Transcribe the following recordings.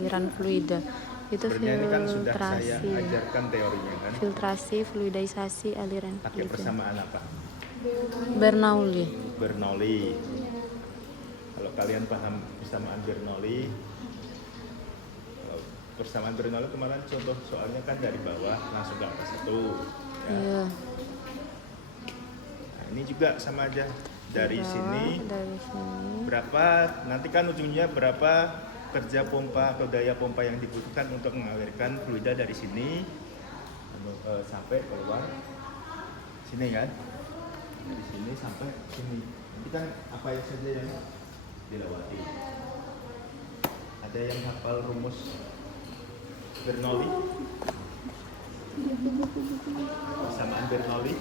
aliran fluida. Itu sebenarnya ini kan sudah saya filtrasi. ajarkan teorinya kan. Filtrasi, fluidisasi, aliran Pakai fluida. persamaan apa? Bernoulli. Bernoulli. Kalau kalian paham persamaan Bernoulli, persamaan Bernoulli kemarin contoh soalnya kan dari bawah langsung ke atas itu. Ya. Iya. Nah, ini juga sama aja. Dari sini berapa, nanti kan ujungnya berapa kerja pompa atau daya pompa yang dibutuhkan untuk mengalirkan fluida dari sini sampai keluar sini kan, dari sini sampai sini. Nanti kan apa yang saja yang dilewati. Ada yang hafal rumus Bernoulli? Persamaan Bernoulli?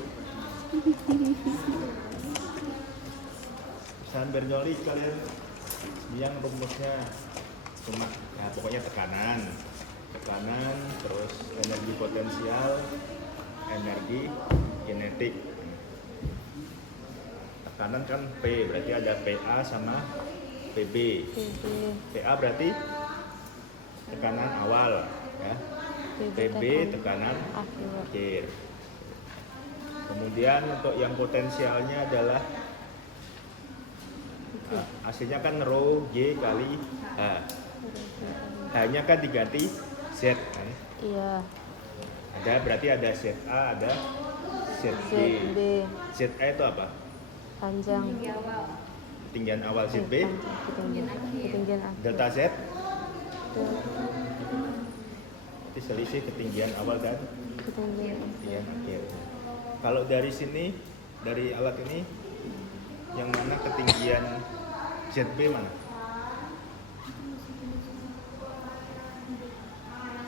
Persamaan Bernoulli kalian yang rumusnya cuma ya pokoknya tekanan, terus energi potensial, energi kinetik. Tekanan kan P, berarti ada PA sama PB. PA berarti tekanan awal ya. PB tekanan akhir. Kemudian untuk yang potensialnya adalah hasilnya kan rho G kali H. H-nya kan diganti Z kan? Iya. Ada berarti ada ZA, ada ZB. ZA itu apa? Panjang. Ketinggian awal ZB. Ketinggian akhir. Delta Z. Itu selisih ketinggian awal dan ketinggian akhir. Kalau dari sini, dari alat ini, yang mana ketinggian ZB mana?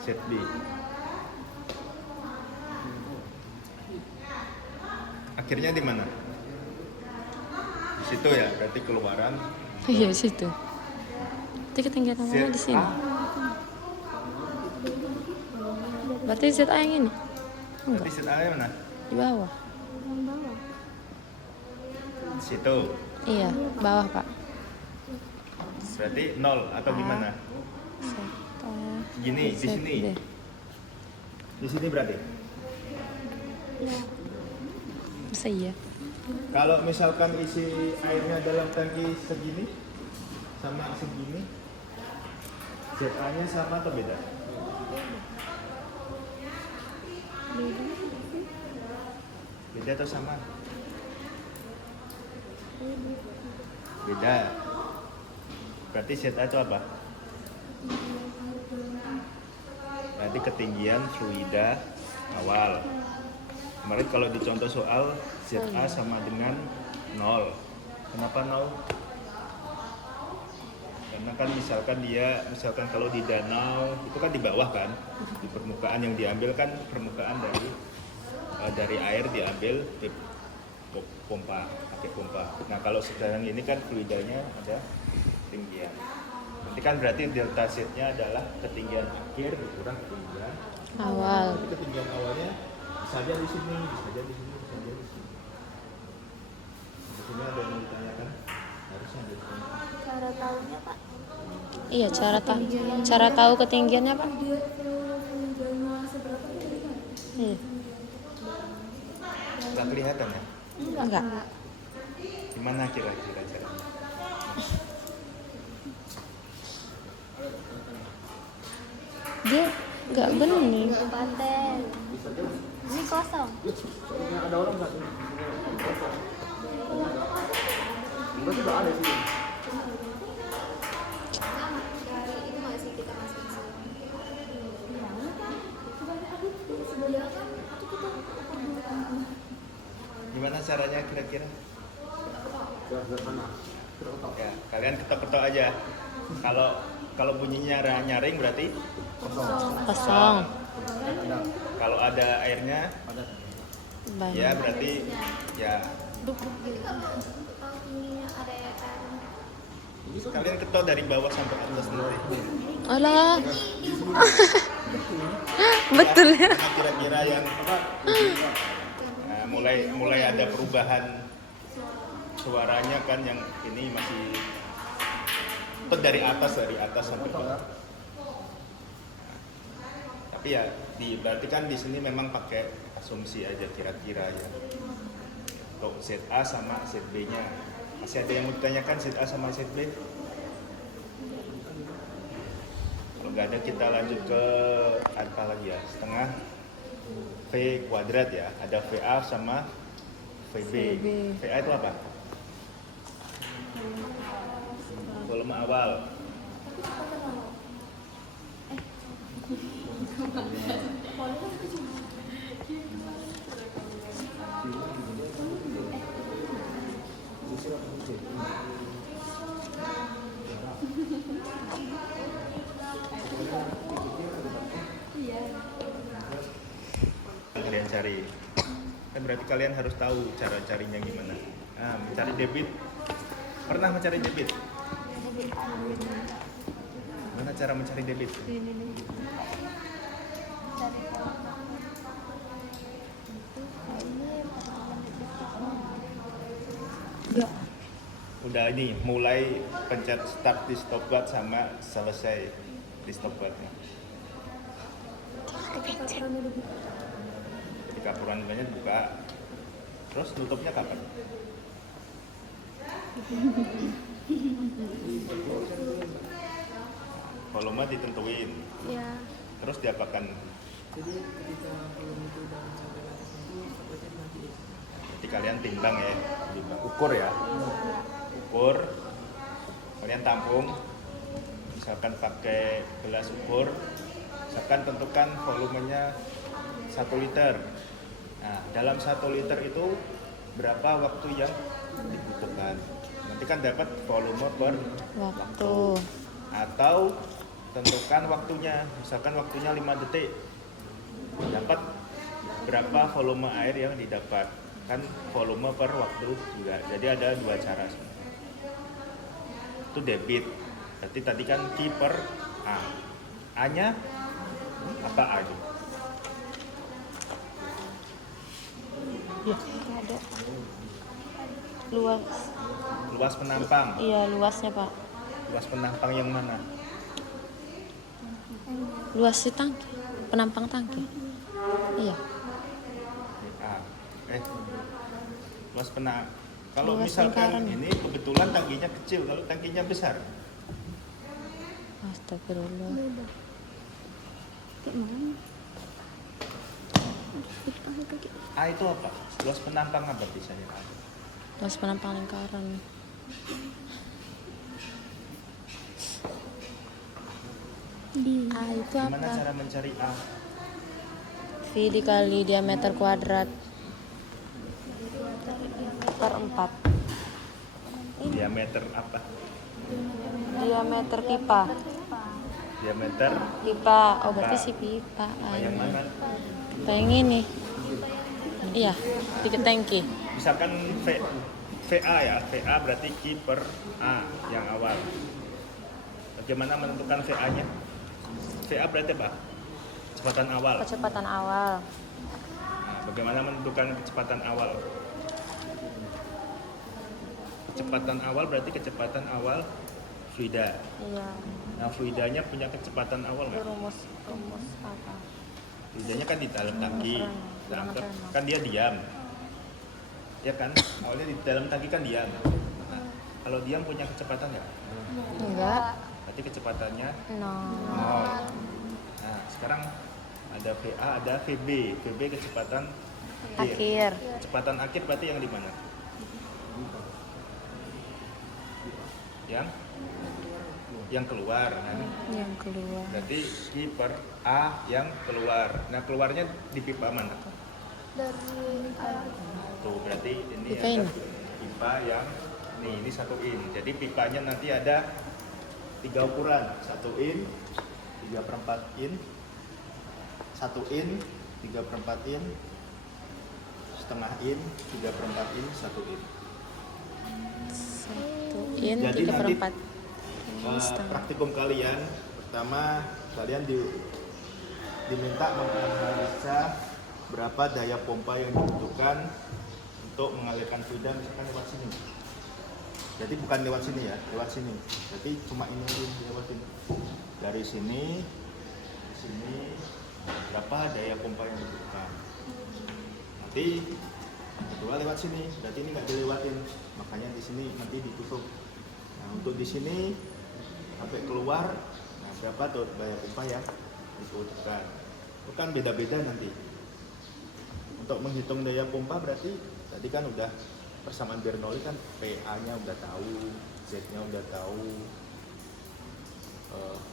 ZB. Akhirnya di mana? Di situ ya, berarti keluaran. Iya, di situ. Itu ketinggian awalnya di sini. Berarti ZA yang ini? Enggak. Berarti ZA yang mana? Di bawah. Di situ. Iya, bawah, Pak. Berarti 0 atau gimana? Gini, di sini. Di sini berarti? Masa iya? Kalau misalkan isi airnya dalam tangki segini sama segini, ZA-nya sama atau beda? Beda atau sama? Beda. Berarti ZA itu apa? Berarti ketinggian fluida awal. Kemarin kalau di contoh soal ZA sama dengan 0. Kenapa 0? Karena kan misalkan kalau di danau itu kan di bawah kan, di permukaan yang diambil kan permukaan dari air diambil di pompa, pakai pompa. Nah kalau sekarang ini kan fluidanya ada ketinggian. Nanti kan berarti delta Z-nya adalah ketinggian akhir dikurang ketinggian awal. Jadi ketinggian awalnya bisa aja di sini, bisa aja di sini, bisa aja di sini. Di sini ada yang ditanyakan? Harusnya ada yang ditanyakan. Cara tahunya Pak? Iya, cara tahu ketinggiannya, Pak? Iya. Nggak kelihatan ya? Enggak. Gimana kira-kira caranya? Dia enggak bening. Paten. Ini kosong. Ada orang nggak? Enggak sudah ada sih. Gimana caranya kira-kira? Sana. Ya, kalian ketok-ketok aja. Kalau bunyinya nyaring berarti Kosong. kalau ada airnya Banyak. ya berarti ya kalian ketok dari bawah sampai atas nanti. Alah. Betul ya. Nah, kira-kira yang mulai ada perubahan suaranya kan, yang ini masih dari atas sampai bawah. Tapi ya berarti kan di sini memang pakai asumsi aja kira-kira ya. Untuk ZA sama ZB-nya. Masih ada yang mau ditanyakan ZA sama ZB? Kalau nggak ada kita lanjut ke apa lagi ya? Setengah V kuadrat ya. Ada VA sama VB. VA itu apa? Volume awal. Kalian cari. Berarti kalian harus tahu cara carinya gimana. Nah, mencari debit. Pernah mencari debit? Mana cara mencari debit? Enggak. Udah ini mulai pencet start di stopwatch sama selesai di stopwatchnya. Ketika perubahannya dibuka, terus tutupnya kapan? Volume ditentuin, Iya. terus diapakan? Jadi ketika volume itu udah mencapai batas itu stopwatchnya dimatiin. Nanti kalian timbang ya, ukur ya, ukur, kalian tampung, misalkan pakai gelas ukur, misalkan tentukan volumenya 1 liter. Nah, dalam 1 liter itu berapa waktu yang dibutuhkan? Nanti kan dapat volume per Waktu. atau tentukan waktunya, misalkan waktunya 5 detik, dapat berapa volume air yang didapat, kan volume per waktu juga. Jadi ada 2 cara sebenarnya. Itu debit, berarti tadi kan Q per A. A nya apa A nya? Ada. Luas. Luas penampang. Iya, luasnya, Pak. Luas penampang yang mana? Luas si tangki. Penampang tangki. Iya. A. Luas kalau Luas misalkan lingkaran. ini kebetulan tangkinya kecil, kalau tangkinya besar, Astagfirullah. Kayak mana? A itu apa? Luas penampang apa biasanya? Luas penampang lingkaran. A itu Gimana apa? cara mencari A? V dikali diameter kuadrat per 4. Diameter apa? Diameter pipa. Diameter Pipa. Oh, berarti si pipa. yang mana? Pipa yang ini. Iya, dikit tangki. Misalkan VA ya, VA berarti Q per A yang awal. Bagaimana menentukan VA-nya? VA berarti apa? Kecepatan awal. Kecepatan awal. Nah, bagaimana menentukan kecepatan awal? Kecepatan awal berarti kecepatan awal fluida. Iya. Nah, fluidanya punya kecepatan awal Itu nggak? rumus apa? Fluidanya kan di dalam tangki. Nah, Rumus kan dia diam. Ya kan? Awalnya di dalam tangki kan diam. Nah, kalau diam punya kecepatan nggak? Enggak. Berarti kecepatannya No. nol. Nah, sekarang ada VA, ada VB. VB kecepatan akhir. Akhir. Kecepatan akhir berarti yang di mana? Yang keluar kan? Yang keluar. Berarti Q per A yang keluar. Nah, keluarnya di pipa mana? Dari Tuh, berarti ini Pipa ada ini? pipa yang ini 1 in. Jadi pipanya nanti ada 3 ukuran. 1 in, 3/4 in, 1 in, 3/4 in, setengah in, 3/4 in, 1 in. 1 in, Jadi 3/4. Praktikum kalian pertama kalian diminta menganalisa berapa daya pompa yang dibutuhkan untuk mengalirkan fluida misalkan lewat sini. Jadi bukan lewat sini ya, lewat sini. Jadi cuma ini lewatin dari sini ke sini berapa daya pompa yang dibutuhkan. Nanti kedua lewat sini, berarti ini nggak dilewatin, makanya di sini nanti ditutup. Nah untuk di sini sampai keluar, nah berapa tuh daya pompa yang dibutuhkan? Itu kan beda-beda nanti. Untuk menghitung daya pompa berarti tadi kan udah persamaan Bernoulli kan PA-nya udah tahu, Z-nya udah tahu,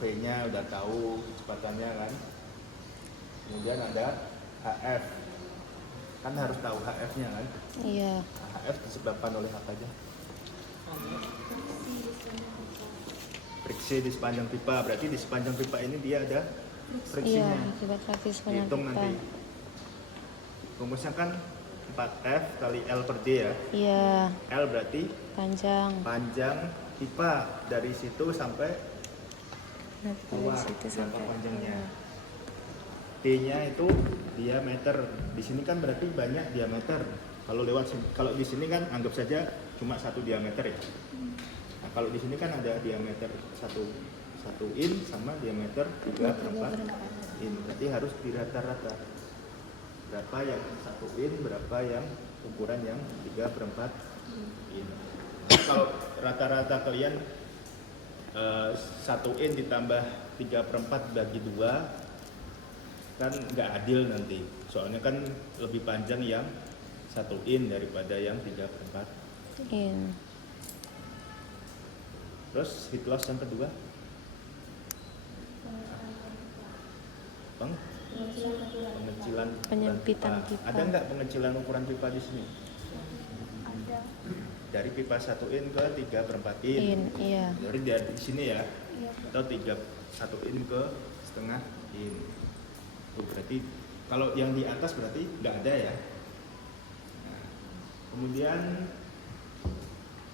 V-nya udah tahu kecepatannya kan. Kemudian ada HF, kan harus tahu HF-nya kan. Iya. HF disebabkan oleh apa aja? Friksi di sepanjang pipa, berarti di sepanjang pipa ini dia ada Iya, friksinya. akibat friksi sepanjang Hitung pipa. nanti. Rumusnya kan 4F kali L per D ya. Iya, L berarti panjang. panjang pipa dari situ sampai Nah, dari keluar, situ berapa sampai panjangnya. keluar. T-nya itu diameter. Di sini kan berarti banyak diameter. Kalau lewat sini, kalau di sini kan anggap saja cuma satu diameter ya. Nah, kalau di sini kan ada diameter satu in sama diameter 3/4 in. Berarti harus di rata-rata. Berapa yang 1 in, berapa yang ukuran yang 3/4 in. Nah, kalau rata-rata kalian 1 in ditambah 3/4 bagi 2 kan nggak adil nanti, soalnya kan lebih panjang yang 1 in daripada yang 3/4 In. Terus heat loss yang kedua pengecilan Penyempitan ukuran pipa. Ada nggak pengecilan ukuran pipa di sini? Ada. Dari pipa 1 in ke 3/4 in. In, iya. Dari di sini ya, Iya. atau 1 in ke setengah in. Tuh, berarti kalau yang di atas berarti nggak ada ya. Nah, kemudian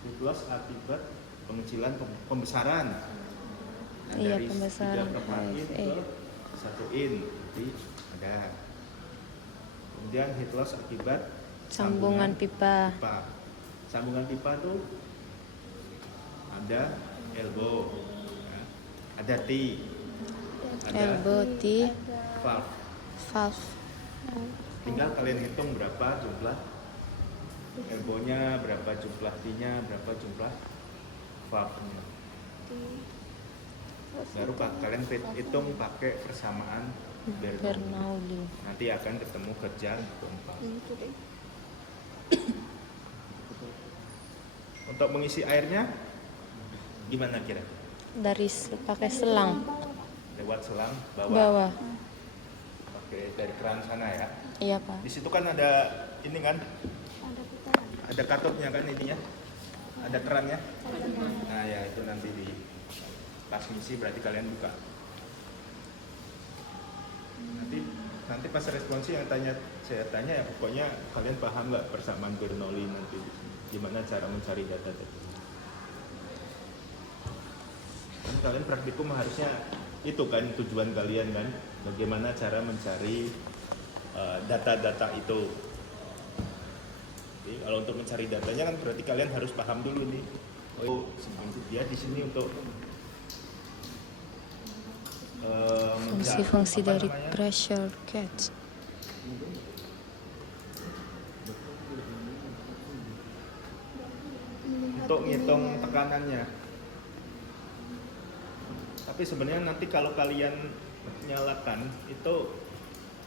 heat loss akibat pengecilan pembesaran. Nah, Iya, dari pembesaran 3/4 in HFE. ke 1 in, berarti ada. Kemudian heat loss akibat Sambungan pipa. pipa. Sambungan pipa tuh ada elbow, ya, ada T, ada Elbow, T, valve. valve. Tinggal kalian hitung berapa jumlah elbow-nya, berapa jumlah T-nya, berapa jumlah valve-nya. Baru kalian hitung pakai persamaan Bernoulli. Bernoulli. Nanti akan ketemu kerja pompa. Untuk mengisi airnya gimana kira? Pakai selang Lewat selang bawah. Oke, dari keran sana ya. Iya, Pak. Di situ kan ada ini kan, Ada putaran. ada katupnya kan ininya, ada kerannya. Nah ya itu nanti di pas ngisi berarti kalian buka. Nanti pas responsi yang saya tanya ya pokoknya kalian paham nggak persamaan Bernoulli nanti gimana cara mencari data tadi. Kan kalian praktikum harusnya itu kan tujuan kalian kan, bagaimana cara mencari data-data itu. Jadi kalau untuk mencari datanya kan berarti kalian harus paham dulu nih. Oh, dia di sini untuk Fungsi-fungsi apa dari namanya? pressure gauge. Untuk ngitung tekanannya. Tapi sebenarnya nanti kalau kalian nyalakan itu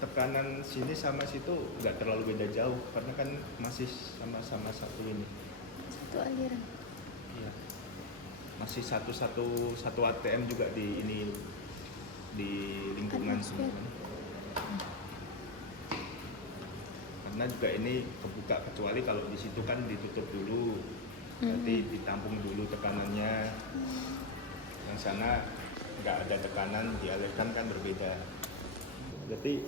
tekanan sini sama situ nggak terlalu beda jauh karena kan masih sama-sama satu ini. Satu aliran. Iya. Masih satu ATM juga di ini di lingkungan sini. Karena juga ini kebuka kecuali kalau di situ kan ditutup dulu. Nanti ditampung dulu tekanannya. Yang sana nggak ada tekanan, dialirkan kan berbeda. Jadi